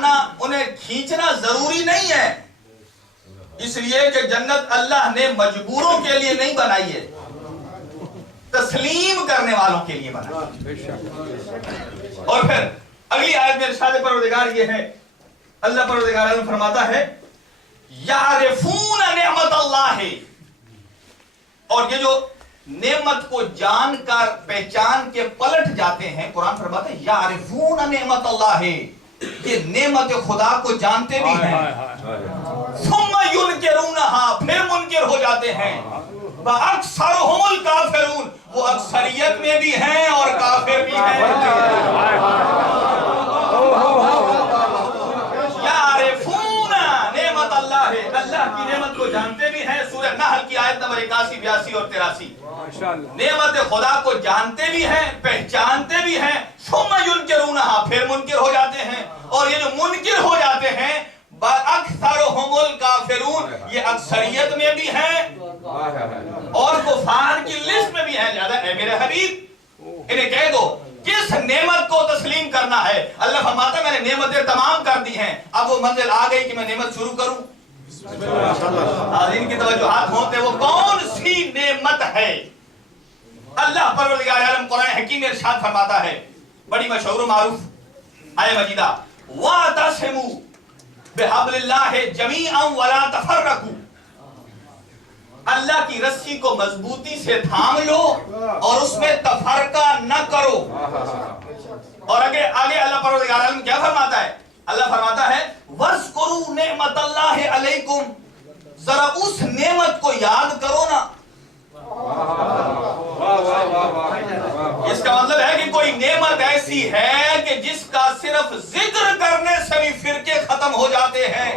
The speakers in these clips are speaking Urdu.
لانا انہیں کھینچنا ضروری نہیں ہے، اس لیے کہ جنت اللہ نے مجبوروں کے لیے نہیں بنائی ہے، تسلیم کرنے والوں کے لیے بنائی ہے۔ اور پھر اگلی آیت میں ارشاد پروردگار یہ ہے، اللہ پروردگار عالم فرماتا ہے یعرفون نعمت اللہ، اور یہ جو نعمت کو جان کر پہچان کے پلٹ جاتے ہیں، قرآن فرماتا ہے یعرفون نعمت اللہ، یہ نعمت خدا کو جانتے بھی ہیں، ثم ینکرونہا، پھر منکر ہو جاتے ہیں، وَأَكْثَرُهُمُ الْكَافِرُونَ، وہ اکثریت میں بھی ہیں اور کافر بھی ہیں۔ یعرفون نعمت اللہ، اللہ کی نعمت کو جانتے بھی ہیں، سورہ نحل کی آیت نمبر 81، 82 اور 83۔ نعمت خدا کو جانتے بھی ہیں، پہچانتے بھی ہیں، ثم ینکرونہا، پھر منکر ہو جاتے ہیں، اور یہ جو منکر ہو جاتے ہیں اکثرهم الکافرون، یہ اکثریت میں بھی ہیں اور کفار کی لسٹ میں بھی ہیں۔ لہذا اے میرے حبیب انہیں کہہ دو کس نعمت کو تسلیم کرنا ہے۔ اللہ فرماتا ہے میں نے نعمتیں تمام کر دی ہیں، اب وہ منزل آ گئی کہ میں نعمت شروع کروں۔ حاضرین کی توجہات ہوتے وہ کون سی نعمت ہے؟ اللہ پروردگار عالم قرآن حکیم ارشاد فرماتا ہے، بڑی مشہور و معروف آیہ مجیدہ، وَاعْتَصِمُوا بِحَبْلِ اللَّهِ جَمِيعًا وَلَا تَفَرَّقُوا، اللہ کی رسی کو مضبوطی سے تھام لو اور اس میں تفرقہ نہ کرو۔ اور آگے اللہ پروردگار عالم کیا فرماتا ہے؟ اللہ فرماتا ہے وَاذْكُرُوا نِعْمَةَ اللَّهِ عَلَيْكُمْ، ذرا اس نعمت کو یاد کرو نا۔ اس کا مطلب ہے کہ کوئی نعمت ایسی ہے کہ جس کا صرف ذکر کرنے سے بھی فرقے ختم ہو جاتے ہیں،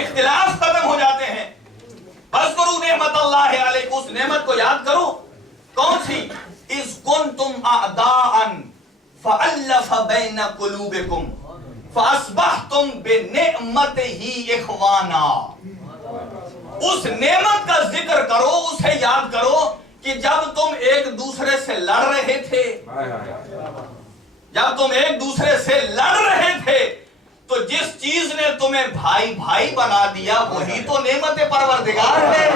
اختلاف ختم ہو جاتے ہیں۔ اذکروا نعمت اللہ علیکم، اس نعمت کو یاد کرو، کون سی؟ اذ کنتم اعداء فألف بین قلوبکم فاصبحتم بنعمتہ اخوانا۔ اس نعمت کا ذکر کرو، اسے یاد کرو کہ جب تم ایک دوسرے سے لڑ رہے تھے، جب تم ایک دوسرے سے لڑ رہے تھے تو جس چیز نے تمہیں بھائی بھائی بنا دیا وہی تو نعمت پروردگار ہے۔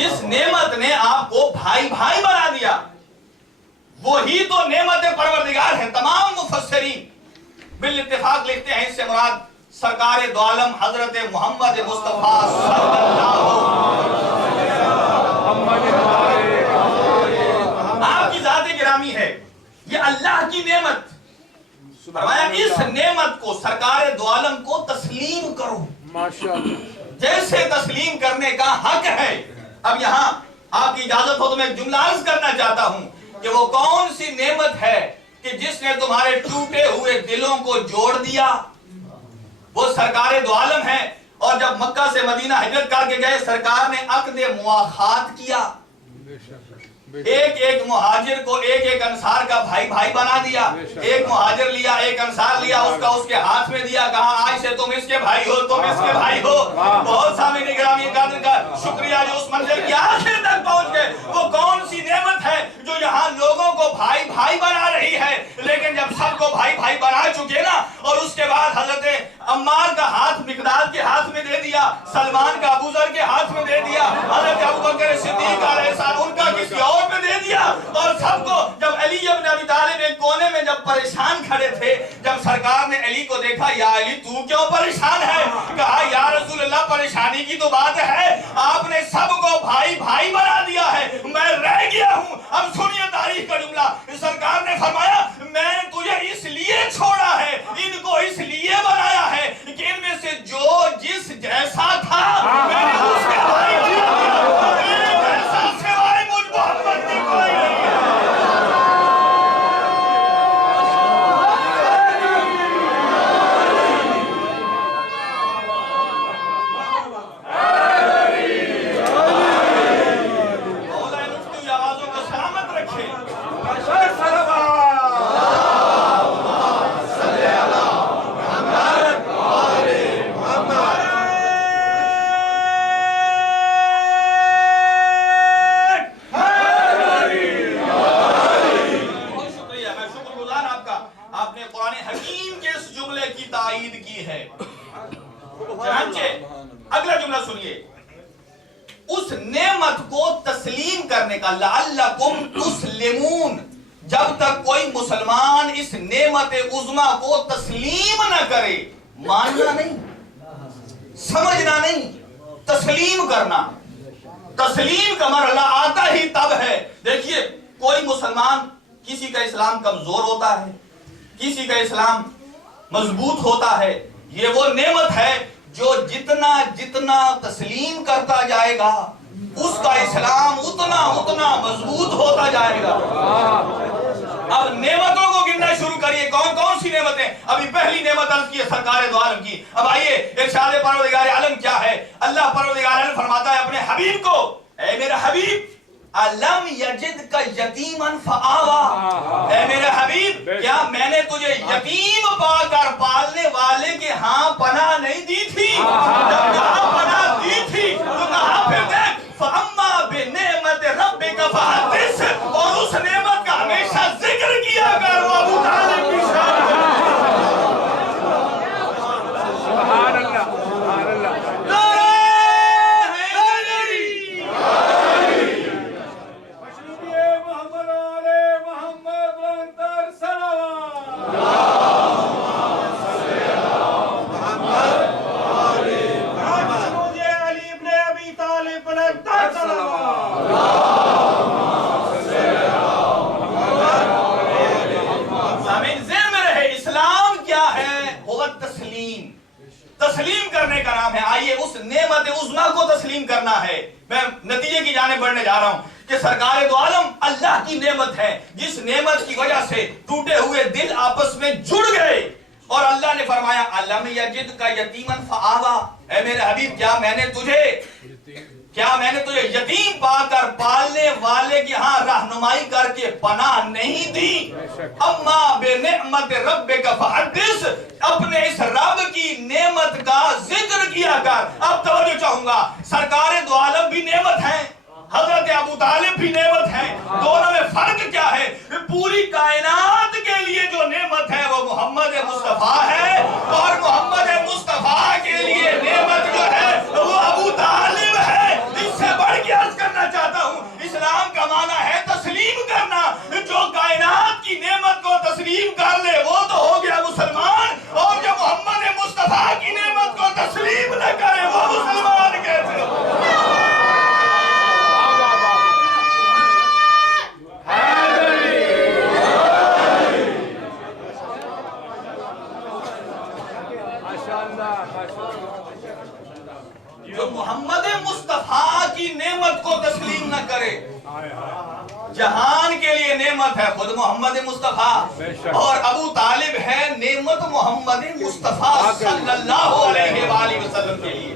جس نعمت نے آپ کو بھائی بھائی بنا دیا وہی تو نعمت پروردگار ہے۔ تمام مفسرین بالاتفاق لکھتے ہیں اس سے مراد سرکار دو عالم حضرت محمد مصطفیٰ صلی اللہ علیہ وسلم، آپ کی ذات گرامی ہے، یہ اللہ کی نعمت۔ فرمایا اس نعمت کو، سرکار دو عالم کو تسلیم کرو جیسے تسلیم کرنے کا حق ہے۔ اب یہاں آپ کی اجازت ہو تو میں ایک جملہ عرض کرنا چاہتا ہوں کہ وہ کون سی نعمت ہے کہ جس نے تمہارے ٹوٹے ہوئے دلوں کو جوڑ دیا؟ وہ سرکار دو عالم ہے، اور جب مکہ سے مدینہ ہجرت کر کے گئے سرکار نے عقد مواخات کیا، ایک ایک مہاجر کو ایک ایک انصار کا بھائی بھائی بنا دیا، ایک مہاجر لیا ایک انصار لیا، اس کا اس کے ہاتھ میں دیا، کہا آج سے تم اس کے بھائی ہو، تم اس کے بھائی ہو۔ بہت سامعین گرامی قادر کا شکریہ جو اس منزل کی آخر تک پہنچ گئے۔ وہ کون سی نعمت ہے جو یہاں لوگوں کو بھائی بھائی بنا رہی ہے، لیکن جب سب کو بھائی بھائی بنا چکے نا، اور اس کے بعد حضرت عمار کا ہاتھ مقداد کے ہاتھ میں دے دیا، سلمان کا ابو ذر کے ہاتھ میں دے دیا، حضرت ابوبکر صدیق علیہ السلام ان کا کسی اور پہ دے دیا، اور سب کو جب علی ابن ابی طالب ایک کونے میں جب پریشان کھڑے تھے، جب سرکار نے علی کو دیکھا، یا علی تو کیوں پریشان ہے؟ کہا یا رسول اللہ پریشانی کی تو بات ہے، آپ نے سب کو بھائی بھائی بنا دیا ہے، میں رہ گیا ہوں۔ اب سنیے تاریخ کا جملہ، سرکار نے فرمایا میں نے تجھے اس لیے چھوڑا ہے، ان کو اس لیے بنایا ہے کہ ان میں سے جو جس جیسا تھا میں نے اس کے بھائی بنا دیا، میرے جیسا سوائے مجھ محمد کی کوئی نہیں ہے۔ مولا مفتی آوازوں کو سلامت رکھے۔ دوسرا جملہ سنیے، اس نعمت کو تسلیم کرنے کا، لعلکم تسلمون، جب تک کوئی مسلمان اس نعمت عظمی کو تسلیم نہ کرے، ماننا نہیں، سمجھنا نہیں، تسلیم کرنا۔ تسلیم کا مرحلہ آتا ہی تب ہے، دیکھیے کوئی مسلمان، کسی کا اسلام کمزور ہوتا ہے، کسی کا اسلام مضبوط ہوتا ہے، یہ وہ نعمت ہے جو جتنا جتنا تسلیم کرتا جائے گا اس کا اسلام اتنا اتنا مضبوط ہوتا جائے گا۔ اب نعمتوں کو گننا شروع کریے، کون کون سی نعمتیں؟ ابھی پہلی نعمت عرض کی ہے سرکار دو عالم کی۔ اب آئیے ارشاد پروردگار عالم کیا ہے؟ اللہ پروردگار عالم فرماتا ہے اپنے حبیب کو، اے میرا حبیب، الم یجد کا یتیمن فآوا، اے میرے حبیب کیا میں نے تجھے یتیم پا کر پالنے والے کے ہاں پناہ نہیں دی تھی؟ جب کہاں پناہ دی تھی تو کہاں پھر دیکھ فَأَمَّا بِنِعْمَتِ رَبِّكَ فَحَدِّثْ، اور اس نعمت کا ہمیشہ ذکر کیا کر، وہ ابو طالب کی شان ہے۔ سبحان اللہ، سبحان اللہ۔ تسلیم کرنے کا نام ہے۔ آئیے اس نعمت عظمی کو تسلیم کرنا ہے۔ میں نتیجے کی جانب بڑھنے جا رہا ہوں کہ سرکار دو عالم اللہ کی نعمت ہے، جس نعمت کی وجہ سے ٹوٹے ہوئے دل آپس میں جڑ گئے، اور اللہ نے فرمایا الم یجد کا یتیمن فآوا، اے میرے حبیب کیا میں نے تجھے یتیم پا کر پالنے والے کی ہاں رہنمائی کر کے پناہ نہیں دی؟ اما بنعمت ربک فحدث، اپنے اس رب کی نعمت کا ذکر کیا کر۔ اب توجہ چاہوں گا، سرکار دو عالم بھی نعمت ہیں، حضرت ابو طالب بھی نعمت ہیں، دونوں میں فرق کیا ہے؟ پوری کائنات کے لیے جو نعمت ہے وہ محمد مصطفیٰ ہے، اور محمد مصطفیٰ کے لیے نعمت جو ہے وہ ابو طالب ہے۔ اس سے بڑھ کے عرض کرنا چاہتا ہوں، اسلام کا معنی ہے تسلیم کرنا۔ جو کائنات کی نعمت کو تسلیم کر لے وہ تو ہو گیا مسلمان، اور جو محمد مصطفیٰ کی نعمت کو تسلیم نہ کرے وہ مسلمان کیسے ہو؟ جو محمد مصطفیٰ کی نعمت کو تسلیم نہ کرے، جہان کے لیے نعمت ہے خود محمد مصطفیٰ، اور ابو طالب ہے نعمت محمد مصطفیٰ صلی اللہ علیہ وآلہ وسلم کے لیے۔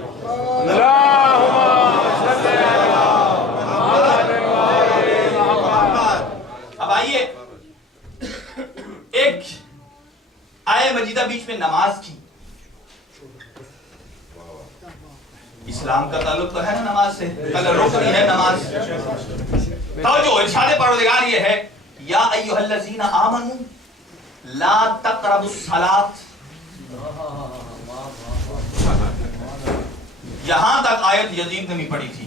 اب آئیے ایک آیہ مجیدہ بیچ میں نماز کی، اسلام کا تعلق تو ہے نا نماز سے، اگر رکنی ہے نماز۔ توجہ، ارشاد پروردگار یہ ہے یا ایھا الذین آمنوا لا تقربوا الصلاۃ، یہاں تک آیت یزید نے بھی پڑھی تھی،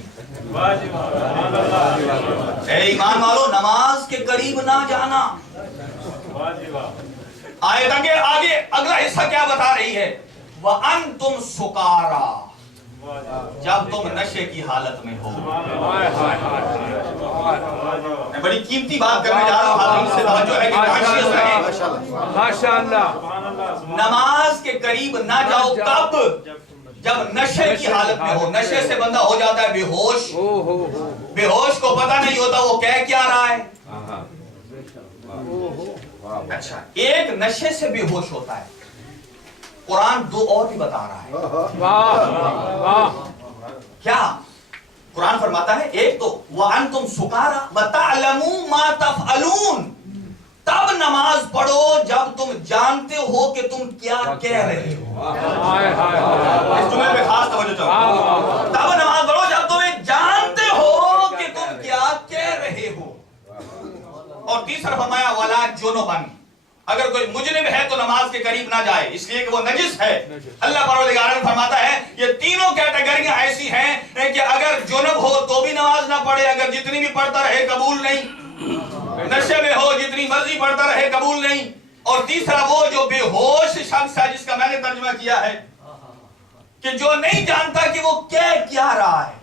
اے ایمان والو نماز کے قریب نہ جانا۔ آیت آگے اگلا حصہ کیا بتا رہی ہے؟ وَأَنْتُمْ سُکارا، جب تم نشے کی حالت میں ہو۔ میں بڑی قیمتی بات کرنے جا رہا ہوں، حاضرین سے توجہ ہے کہ کانشیس رہیں۔ ماشاءاللہ، نماز کے قریب نہ جاؤ، کب؟ جب نشے کی حالت میں ہو۔ نشے سے بندہ ہو جاتا ہے بے ہوش، بے ہوش کو پتہ نہیں ہوتا وہ کہہ کیا رہا ہے۔ اچھا، ایک نشے سے بے ہوش ہوتا ہے، قرآن دو اور بھی بتا رہا ہے۔ کیا قرآن فرماتا ہے؟ ایک تو وَأَنْتُمْ سُکَارَىٰ وَتَعْلَمُوا مَا تَفْعَلُونَ، تب نماز پڑھو جب تم جانتے ہو کہ تم کیا کہہ رہے ہو۔ اس جملے پہ خاص توجہ چاہو، تب نماز پڑھو جب تم جانتے ہو کہ تم کیا کہہ رہے ہو۔ اور تیسرا فرمایا وَلَا جُنُبًا، اگر کوئی مجرم ہے تو نماز کے قریب نہ جائے، اس لیے کہ وہ نجس ہے۔ اللہ پروردگار نے فرماتا ہے یہ تینوں کیٹیگریاں ایسی ہیں کہ اگر جنب ہو تو بھی نماز نہ پڑھے، اگر جتنی بھی پڑھتا رہے قبول نہیں، نشے میں ہو جتنی مرضی پڑھتا رہے قبول نہیں، اور تیسرا وہ جو بے ہوش شخص ہے جس کا میں نے ترجمہ کیا ہے کہ جو نہیں جانتا کہ وہ کیا رہا ہے۔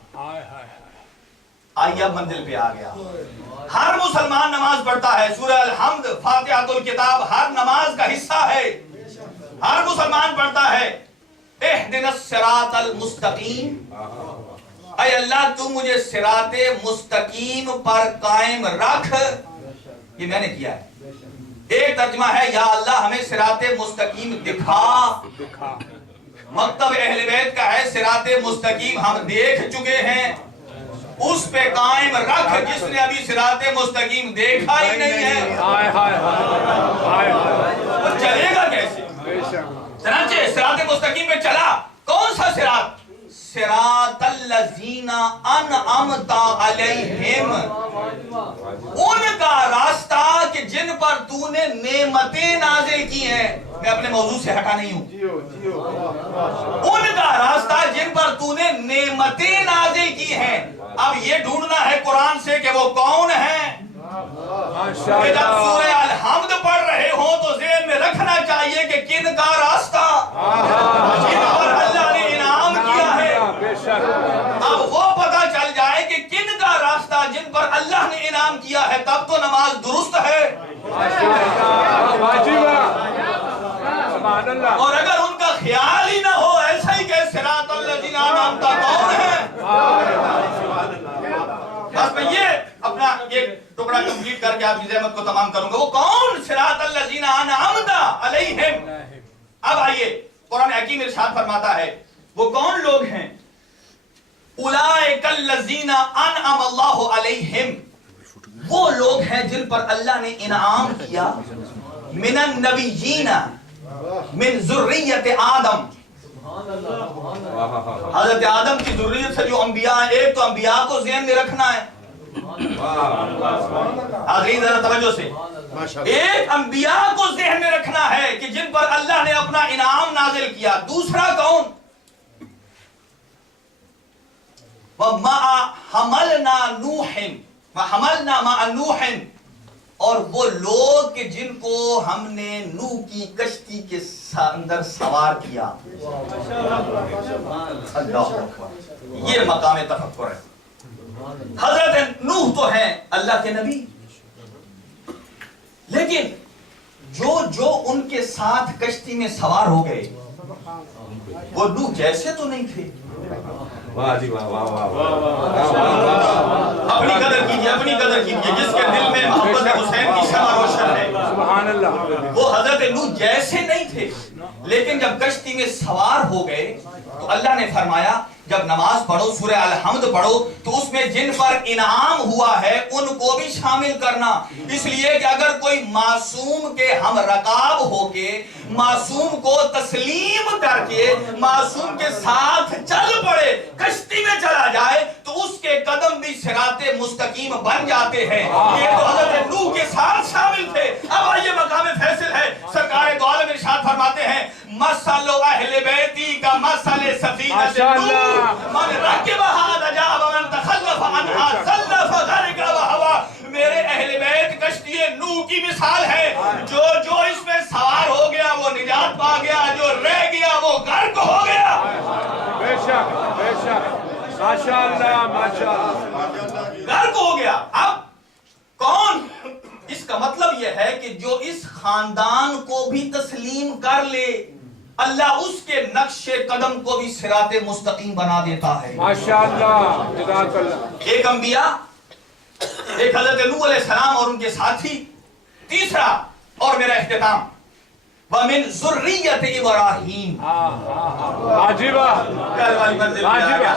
آئیے اب منزل پہ آ گیا۔ ہر مسلمان نماز پڑھتا ہے، سورہ الحمد فاتحۃ الکتاب ہر نماز کا حصہ ہے، ہر مسلمان پڑھتا ہے۔ اہدنا الصراط المستقیم، اے اللہ تو مجھے صراط مستقیم پر قائم رکھ، یہ میں نے کیا ہے۔ ایک ترجمہ ہے یا اللہ ہمیں صراط مستقیم دکھا، مکتب اہل بیت کا ہے صراط مستقیم ہم دیکھ چکے ہیں، اس پہ قائم رکھ جس نے ابھی صراط مستقیم دیکھا ہی نہیں ہے، وہ چلے گا کیسے؟ چنانچہ صراط مستقیم پہ چلا، کون سا صراط؟ صراط الذین انعمت علیہم، ان کا راستہ کہ جن پر تو نے نعمتیں نازل کی ہیں۔ میں اپنے موضوع سے ہٹا نہیں ہوں، ان کا راستہ جن پر تو نے نعمتیں نازل کی ہیں۔ اب یہ ڈھونڈنا ہے قرآن سے کہ وہ کون ہیں۔ کہ جب سورہ الحمد پڑھ رہے ہوں تو ذہن میں رکھنا چاہیے کہ کن کا راستہ جن پر اللہ نے انعام کیا ہے۔ اب وہ پتہ چل جائے کہ کن کا راستہ جن پر اللہ نے انعام کیا ہے، تب تو نماز درست ہے۔ اور اگر ان کا خیال ہی نہ ہو ایسا ہی کہ صراط الذین انعمت کون ہے، بس میں یہ اپنا ایک ٹکڑا کمپلیٹ کر کے آپ کی زحمت کو تمام کروں گا۔ وہ کون؟ صراط الذین انعمت علیہم۔ اب آئیے قرآن حکیم ارشاد فرماتا ہے وہ کون لوگ ہیں؟ اولئک الذین انعم اللہ علیہم، وہ لوگ ہیں جن پر اللہ نے انعام کیا، من النبیین من ذریت آدم، حضرت آدم کی ذریت سے جو انبیاء ہیں۔ ایک تو انبیاء کو ذہن میں رکھنا ہے، آخری ذرا توجہ سے، ایک انبیاء کو ذہن میں رکھنا ہے کہ جن پر اللہ نے اپنا انعام نازل کیا۔ دوسرا کون؟ وَمَعَ حَمَلْنَا نُوحٍ وَحَمَلْنَا مَعَ نُوحٍ، اور وہ لوگ کہ جن کو ہم نے نوح کی کشتی کے اندر سوار کیا۔ اللہ اکبر، یہ مقام تفکر ہے۔ حضرت نوح تو ہیں اللہ کے نبی، لیکن جو ان کے ساتھ کشتی میں سوار ہو گئے وہ نوح جیسے تو نہیں تھے۔ اپنی قدر کیجئے، اپنی قدر کیجئے، جس کے دل میں محبت حسین کی شمع روشن ہے، سبحان اللہ، وہ حضرت نوح جیسے نہیں تھے۔ لیکن جب کشتی میں سوار ہو گئے تو اللہ نے فرمایا جب نماز پڑھو، سورہ الحمد پڑھو، تو اس میں جن پر انعام ہوا ہے ان کو بھی شامل کرنا، اس لیے کہ اگر کوئی معصوم کے ہم رکاب ہو کے معصوم کو تسلیم کر کے معصوم کے ساتھ چل پڑے، کشتی میں چلا جائے، تو اس کے قدم بھی صراط مستقیم بن جاتے ہیں۔ یہ تو حضرت نوح کے ساتھ شامل تھے۔ اب آئیے مقام فیصل ہے، سرکار دو عالم ارشاد فرماتے ہیں مثل اہل بیتی کا مثل سفینۃ نوح من رکبها نجا ومن تخلف عنها سلف غرق وهوى۔ میرے اہل بیت کشتی نوح کی مثال ہے، جو اس میں سوار ہو گیا وہ نجات پا گیا، جو رہ گیا وہ غرق ہو گیا۔ بے شک بے شک، ماشاءاللہ ماشاءاللہ، غرق ہو گیا۔ اب کون؟ اس کا مطلب یہ ہے کہ جو اس خاندان کو بھی تسلیم کر لے، اللہ اس کے نقش قدم کو بھی صراط مستقیم بنا دیتا ہے۔ ماشاءاللہ، جزاک اللہ۔ ایک انبیاء، ایک حضرت نوح علیہ السلام اور ان کے ساتھی، تیسرا اور میرا اختتام وَمِن ذُرِّيَّةِ إِبْرَاهِيمَ،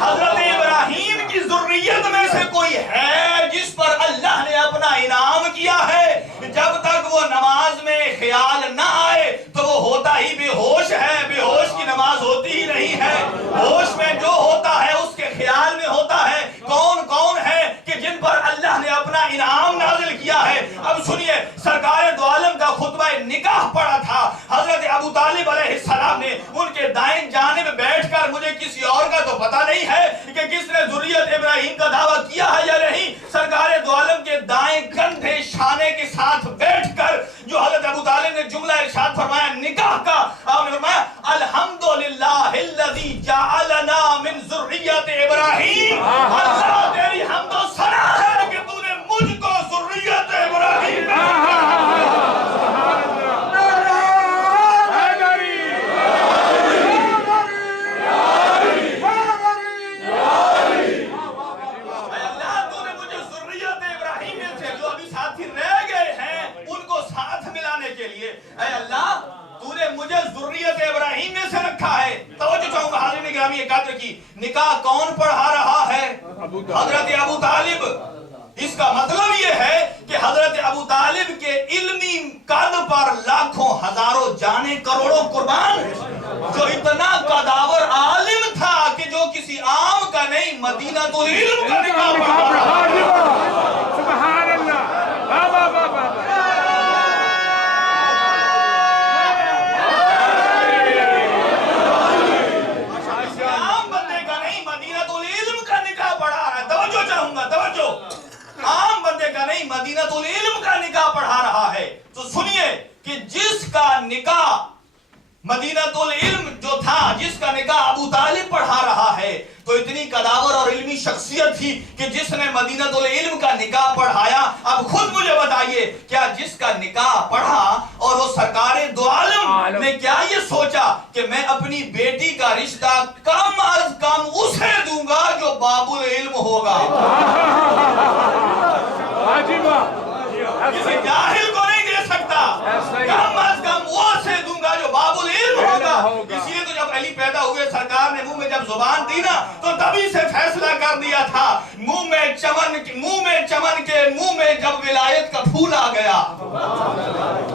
حضرت ابراہیم کی ذریت میں سے کوئی ہے جس پر اللہ نے اپنا انعام کیا ہے۔ جب تک وہ نماز میں خیال نہ آئے تو وہ ہوتا ہی بے ہوش ہے، بے ہوش کی نماز ہوتی ہی نہیں ہے۔ ہوش میں جو ہوتا ہے اس کے خیال میں ہوتا ہے۔ کون کون ہے کہ جن پر اللہ نے اپنا انعام نازل کیا ہے؟ اب سنیے، سرکار دو عالم کا خطبہ نکاح اے اللہ تو نے مجھے ذریت ابراہیم میں سے رکھا ہے. توجہ چاہوں گا حاضرین گرامی قدر کی, نکاح کون پڑھا رہا ہے؟ حضرت ابو طالب. اس کا مطلب یہ ہے کہ حضرت ابو طالب کے علمی قد پر لاکھوں ہزاروں جانیں کروڑوں قربان, جو اتنا قداور عالم تھا کہ جو کسی عام کا نہیں مدینہ تو علم کا نکاح پڑھا رہا ہے. سبحان اللہ. بابا بابا عام بندے کا نہیں مدینہ تو علم کا نکاح پڑھا رہا ہے. توجہ چاہوں گا, توجہ. عام بندے کا نہیں مدینہ العلم کا نکاح پڑھا رہا ہے. تو سنیے کہ جس کا نکاح مدینہ العلم جو تھا, جس کا نکاح ابو طالب پڑھا رہا ہے, تو اتنی قداور اور علمی شخصیت تھی کہ جس نے مدینہ العلم کا نکاح پڑھایا. اب خود مجھے بتائیے, کیا جس کا نکاح پڑھا اور وہ سرکار دو عالم نے کیا یہ سوچا کہ میں اپنی بیٹی کا رشتہ کم از کم اسے دوں گا جو باب العلم ہوگا؟ کسی جاہل کو نہیں دے سکتا, کم از کم وہ سے دوں گا جو باب العلم ہوگا. اس لیے تو جب علی پیدا ہوئے سرکار نے منہ میں جب زبان دی نا تو تبھی سے فیصلہ کر دیا تھا, منہ میں چمن کے منہ میں جب ولایت کا پھول آ گیا,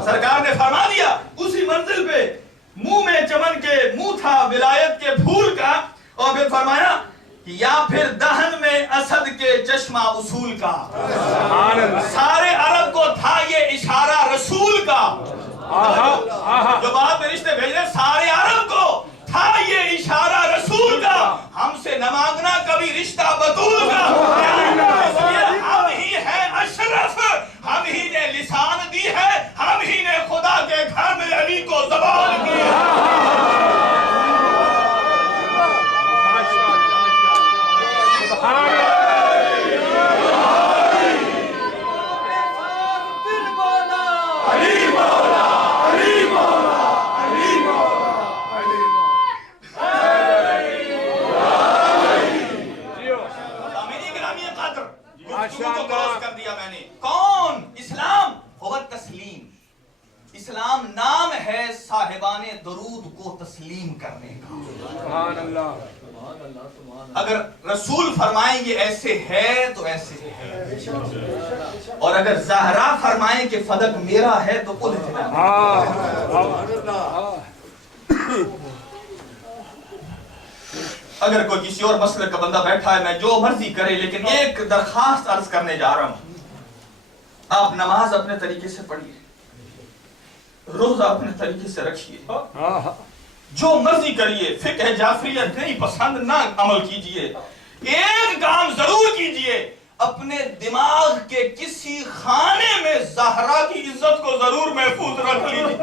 سرکار نے فرما دیا اسی منزل پہ منہ میں چمن کے منہ تھا ولایت کے پھول کا, اور پھر فرمایا یا پھر دہن میں اسد کے چشمہ اصول کا. سارے عرب کو تھا یہ اشارہ رسول کا, جو بعد میں رشتے بھیج رہے سارے عرب کو تھا یہ اشارہ رسول کا, ہم سے نہ مانگنا کبھی رشتہ بطول کا. اس لیے ہم ہی ہیں اشرف, ہم ہی نے لسان دی ہے, ہم ہی نے خدا کے گھر میں علی کو زبان دی ہے. کون؟ اسلام ہوا تسلیم. اسلام نام ہے صاحبان درود کو تسلیم کرنے کا. سبحان اللہ. اگر رسول فرمائیں گے ایسے ہے تو ایسے ہے, اور اگر زہرا فرمائیں کہ فدق میرا ہے تو قل اگر کوئی کسی اور مسئلے کا بندہ بیٹھا ہے میں جو مرضی کرے, لیکن ایک درخواست عرض کرنے جا رہا ہوں, آپ نماز اپنے طریقے سے پڑھیے, روزہ اپنے طریقے سے رکھیے, جو مرضی کریے, فقہ جعفریہ نہیں پسند نہ عمل کیجئے. ایک کام ضرور کیجئے, اپنے دماغ کے کسی خانے میں زہرا کی عزت کو ضرور محفوظ رکھ لیجئے.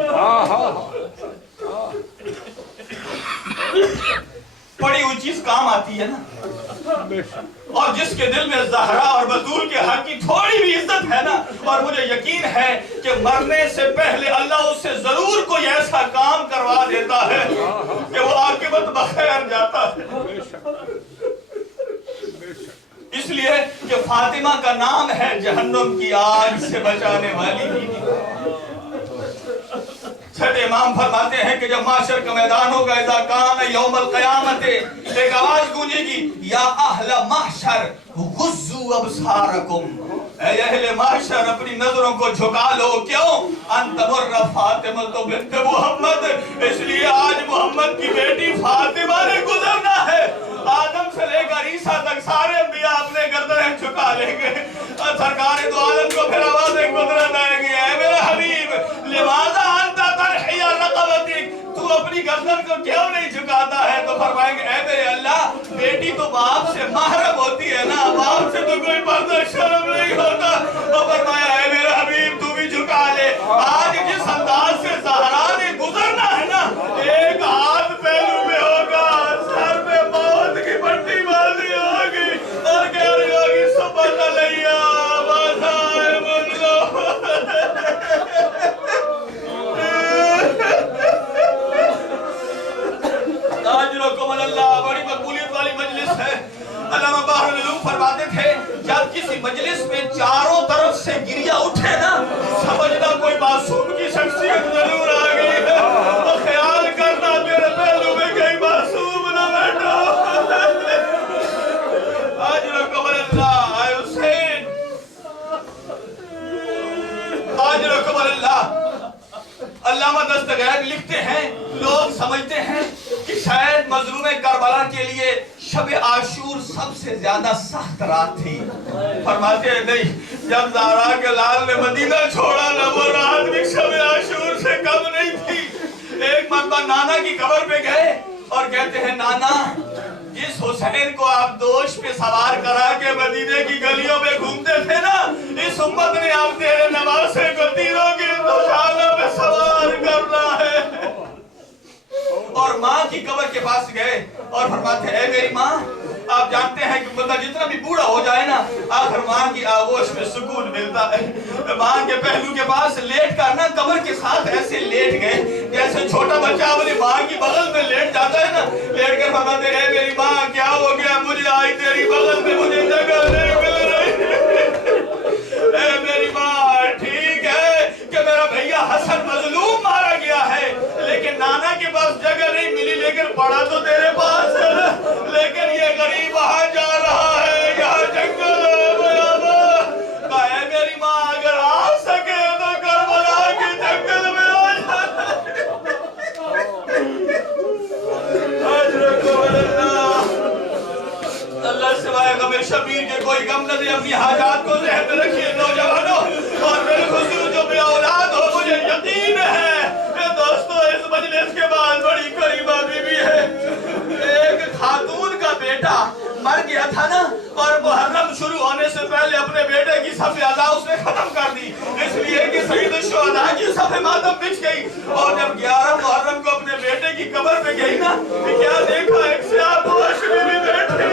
پڑی ہوئی چیز کام آتی ہے نا, اور جس کے دل میں زہرا اور بطول کے حق کی تھوڑی بھی عزت ہے نا, اور مجھے یقین ہے کہ مرنے سے پہلے اللہ اس سے ضرور کوئی ایسا کام کروا دیتا ہے کہ وہ عاقبت بخیر جاتا ہے. اس لیے کہ فاطمہ کا نام ہے جہنم کی آگ سے بچانے والی. چھٹے امام فرماتے ہیں کہ جب معاشر کا میدان ہوگا, اذا کان یوم القیامت, ایک آواز گونجے گی, یا اہل محشر غضوا ابصارکم, اے اہل محشر اپنی نظروں کو جھکا لو. کیوں؟ انت مر فاطمہ تو بنت محمد, اس لیے آج محمد کی بیٹی فاطمہ نے گزرنا ہے. آدم سے لے کر عیسیٰ تک سارے انبیاء اپنے گردنیں جھکا لیں گے, اور سرکار دو عالم کو پھر آوازیں قدرت آئے گی, اے میرا حبیب لماذا انت ترحی رقبتک, تو اپنی گردن کو کیوں نہیں جھکاتا ہے؟ تو فرمائیں گے اے میرے اللہ, بیٹی تو باپ سے محرم ہوتی ہے نا, باپ سے تو کوئی پردہ شرم نہیں ہوتا. تو فرمایا اے میرا حبیب تو بھی جھکا لے. آج جس انداز سے زہرا نے گزرنا ہے نا, ایک ہاتھ پہلو میں ہوگا, سر میں موت کی پٹی باندھی ہوگی, اور کہہ رہی ہوگی سبحان اللہ بازائے منلو. تاجرکم اللہ, بڑی مقبولیت والی مجلس ہے. علامہ بحر العلوم فرماتے تھے جب کسی مجلس میں چاروں طرف سے گریہ اٹھے نا, سمجھنا کوئی معصوم کی شخصیت ضرور علامہ دستگیر لکھتے ہیں لوگ سمجھتے ہیں کہ شاید مظلوم کربلا کے لیے شب عاشور سب سے زیادہ سخت رات تھی. فرماتے ہیں نہیں، جب زہرا کے لال نے مدینہ چھوڑا نہ وہ رات بھی شب عاشور سے کم نہیں تھی. ایک مرتبہ نانا کی قبر پہ گئے اور کہتے ہیں نانا جس حسین کو آپ دوش پہ سوار کرا کے مدینے کی گلیوں میں گھومتے تھے نا، اس امت نے آپ تیرے نواسے کو تیروں کی دوشالوں پہ سوار کرنا ہے. اور ماں کی قبر کے پاس گئے اور فرماتے ہیں اے میری ماں، آپ جانتے ہیں کہ بندہ جتنا بھی بوڑھا ہو جائے نا آخر ماں کی آغوش میں سکون ملتا ہے. ماں کے پہلو کے پاس لیٹ کر نا قبر کے ساتھ ایسے لیٹ گئے جیسے چھوٹا بچہ اپنی ماں کی بغل میں لیٹ جاتا ہے نا. لیٹ کر فرماتے ہیں اے میری ماں کیا ہو گیا، مجھے آئی تیری بغل میں مجھے جگہ نہیں مل رہی. اے میری ماں ٹھیک ہے کہ میرا بھیا حسن مظلوم مارا گیا ہے لیکن نانا کے پاس جگہ نہیں ملی، لیکن پڑا تو تیرے پاس ہے نا. لیکن یہ غریب وہاں جا رہا ہے، یہاں جنگل ہے. کہا اے میری ماں اگر آ سکے تو کربلا کے جنگل میں آ جائے. اللہ سوائے غم شبیر کے کوئی غم نہ دے. اپنی حاجات کو ذہن میں رکھیے نوجوانوں، اور بالخصوص جو بے اولاد ہو مجھے یقین ہے کہ دوستو اس مجلس کے بعد بڑی قریبہ بیوی ہے. ایک خاتون کا بیٹا مر گیا تھا نا، اور محرم شروع ہونے سے پہلے اپنے بیٹے کی صف ادا اس نے ختم کر دی، اس لیے کہ سید الشہداء کی صف ماتم بچھ گئی. اور جب 11 محرم کو اپنے بیٹے کی قبر پہ گئی نا، کیا دیکھا ایک سیاہ پوش بیوی بیٹھی.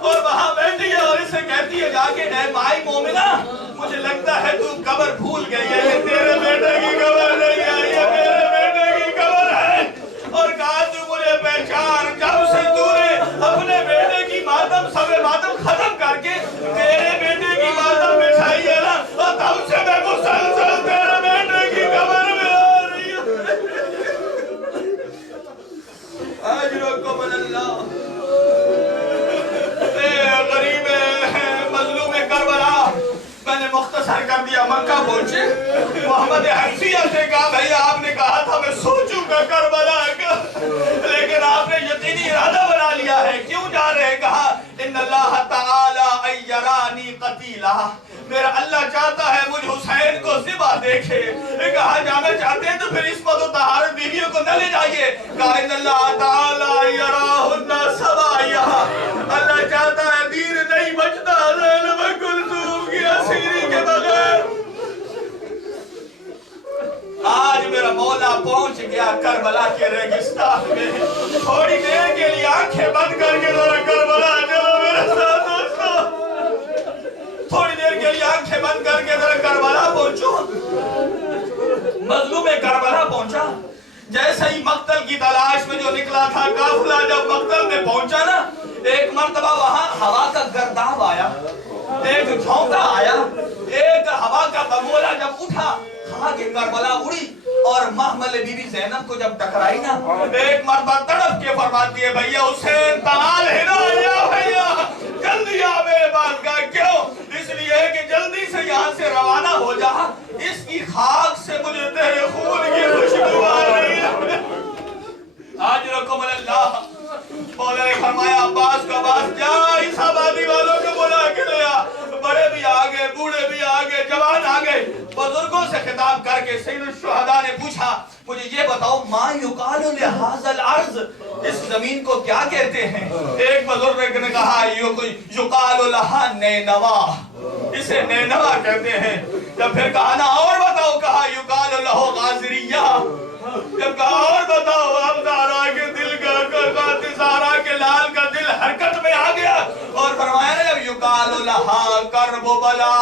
اور وہاں بیٹھی ہے اور اسے کہتی ہے جا کے اے مائی مومنہ، مجھے لگتا ہے تو قبر بھول گئی ہے، یہ تیرے بیٹے کی قبر نہیں ہے، یہ میرے بیٹے کی قبر ہے. اور کہا تو مجھے پہچان، جب سے تو نے اپنے بیٹے کی ماتم سب ماتم ختم کر کے میرے بیٹے کی ماتم بچھائی ہے نا، اور تب سے میں مسلسل تیرے بیٹے کی قبر میں آ رہی ہوں. اجرکم اللہ. اے غریب مظلوم کربلا، میں نے مختصر کر دیا. مکہ پہنچے، محمد حنفیہ سے کہا بھئی آپ نے کہا تھا میں سوچوں گا کربلا کا، لیکن آپ نے یقینی ارادہ بنا لیا ہے، کیوں جا رہے؟ کہا ان اللہ تعالی ان یرانی قتیلہ، میرا اللہ چاہتا ہے مجھ حسین کو ذبح دیکھے. کہا جانا چاہتے ہیں تو پھر عصمت و طہارت بیویوں کو نہ لے جائیے. کہا ان اللہ تعالی یراہن سوایہ، اللہ چاہتا ہے دین نہیں بچتا زینب کلثوم کی اسیری کے بغیر. آج میرا مولا پہنچ گیا کربلا کے ریگستان میں. تھوڑی دیر کے لیے آنکھیں بند کر کے ذرا کربلا چلو میرے ساتھ دوستو. تھوڑی دیر کے لیے آنکھیں بند کر کے ذرا کربلا پہنچو. مظلوم کربلا پہنچا. جیسے ہی مقتل کی تلاش میں جو نکلا تھا قافلہ جب مقتل میں پہنچا نا، ایک مرتبہ وہاں ہوا کا گرداب آیا، ایک جھونکا آیا، ایک ہوا کا بگولا جب اٹھا، کہا کہ کربلا اڑی اور محمل بی بی زینب کو جب ٹکرائی نا، ایک مرتبہ تڑپ کے فرماتی ہے بھیا حسین تعال ہنا یا بھیا جلدی آ میرے پاس. کا کیوں؟ اس لیے کہ جلدی سے یہاں سے روانہ ہو جا، اس کی خاک سے مجھے تیرے خون کی خوشبو آ رہی ہے. آج رکم اللہ. مولا نے فرمایا عباس کو عباس جا اس آبادی والوں کو بلا کے لیا. بڑے بھی آگے، بوڑھے بھی آگے، جوان آگے. بزرگوں سے خطاب کر کے سید الشہداء نے پوچھا مجھے یہ بتاؤ ما یقال لہذا الارض، اس زمین کو کیا کہتے ہیں؟ ایک بزرگ نے کہا یقال لہا نینوا، اسے نینوا کہتے ہیں. جب پھر کہا نا اور بتاؤ، کہا یقال لہو غازریہ. جب کہا اور بتاؤ، اب زہرا کے دل کا زہرا کے لال کا دل حرکت میں آ گیا اور فرمایا نا جب یقال لہا کرب بلا،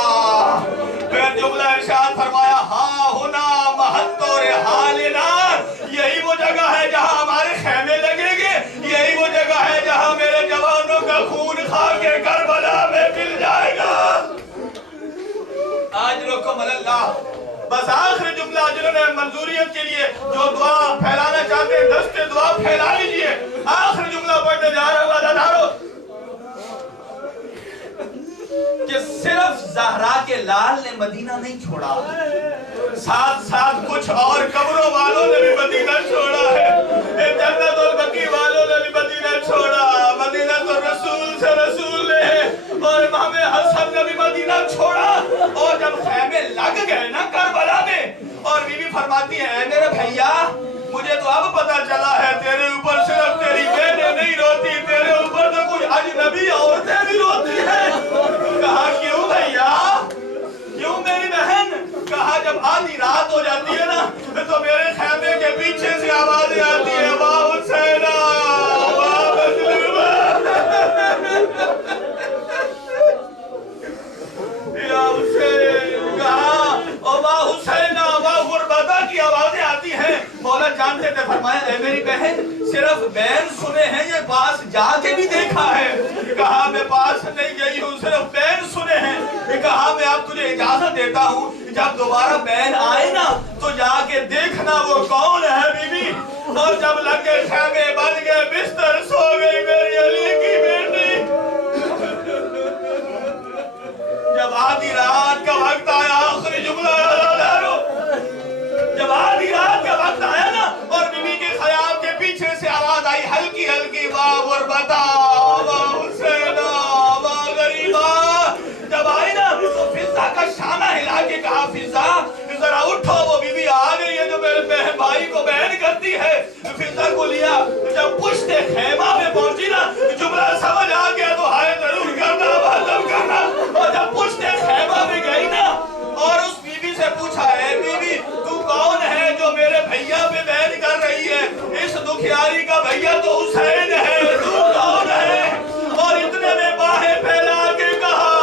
پھر جملہ ارشاد فرمایا ہاں ہونا محطو رحالنا، یہی وہ جگہ ہے جہاں ہمارے خیمے لگیں گے، یہی وہ جگہ ہے جہاں میرے جوانوں کا خون کھا کے کربلا میں مل جائے گا. آج رکم اللہ. بس آخر جملہ جنہوں نے منظوریت کے لیے جو دعا پھیلانا چاہتے ہیں دستے دعا پھیلا لیجئے. آخر جملہ پڑھنے جا رہا ہوں. کہ صرف زہرا کے لال نے مدینہ نہیں چھوڑا، ساتھ ساتھ کچھ اور قبروں والوں نے بھی مدینہ چھوڑا ہے، جنت البقیع والوں نے بھی مدینہ چھوڑا، مدینہ الرسول سے رسول نے، اور امام حسن نے بھی مدینہ چھوڑا۔ اور جب خیمے لگ گئے نا کربلا میں، اور بی بی فرماتی ہے اے میرے بھیا مجھے تو اب پتا چلا ہے تیرے اوپر صرف تیری بہنیں نہیں روتی، تیرے اوپر تو کچھ اجنبی عورتیں بھی روتی ہیں۔ کہا کیوں بھیا، کیوں میری بہن؟ کہا جب آدھی رات ہو جاتی ہے نا تو میرے خیمے کے پیچھے سے آوازیں آتی ہے واہ حسینہ واہ مظلومہ یا حسین، کہا او واہ حسینہ واہ غربتہ کی آوازیں آتی ہیں۔ مولا جانتے تھے، فرمایا اے میری بہن صرف بین سنے ہیں یا پاس جا کے بھی دیکھا ہے؟ کہا میں پاس نہیں گئی ہوں، صرف بین سنے ہیں۔ کہا میں اب تجھے اجازت دیتا ہوں جب دوبارہ بین آئے نا تو جا کے دیکھنا وہ کون ہے بی بی۔ اور جب لگے خیمے بن گئے بستر سو گئی میری علی کی بیٹی۔ جب آدھی رات کا وقت آیا آخری جملہ جب آدھی رات کا وقت آیا نا اور بی بی کے خیام کے پیچھے سے آواز آئی ہلکی ہلکی واہ غربتہ واہ حسینہ واہ غریبہ، جب آئی نا تو فضا کا شانہ ہلا کے کہا فضا ذرا اٹھو وہ بی بی آ گئی ہے جو میرے بہن بھائی کو بہن کرتی ہے۔ فضا کو لیا، جب پشت خیمہ میں پہنچی نا جملہ سمجھ آ گیا تو ہائے ضرور کرنا معلوم کرنا۔ اور جب پشت خیمہ میں گئی نا اور اس بی بی سے پوچھا ہے بی بی تو کون ہے جو میرے بھیا پہ بہن کر رہی ہے؟ اس دکھیاری کا بھیا تو حسین ہے، تو کون ہے؟ اور اتنے میں باہیں پھیلا کے کہا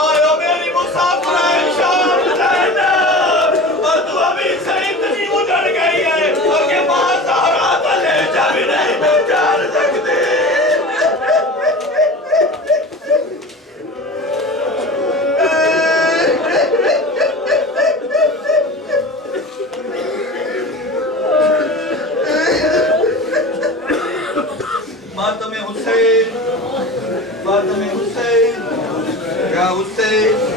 آئے میری مسافر شام زینب، اور تو ابھی سے اتنی اجڑ گئی ہے اور کہ ماں زہرا کا لہجہ بھی نہیں پہچان سکتی۔ ماتم حسین، ماتم حسین، یا حسین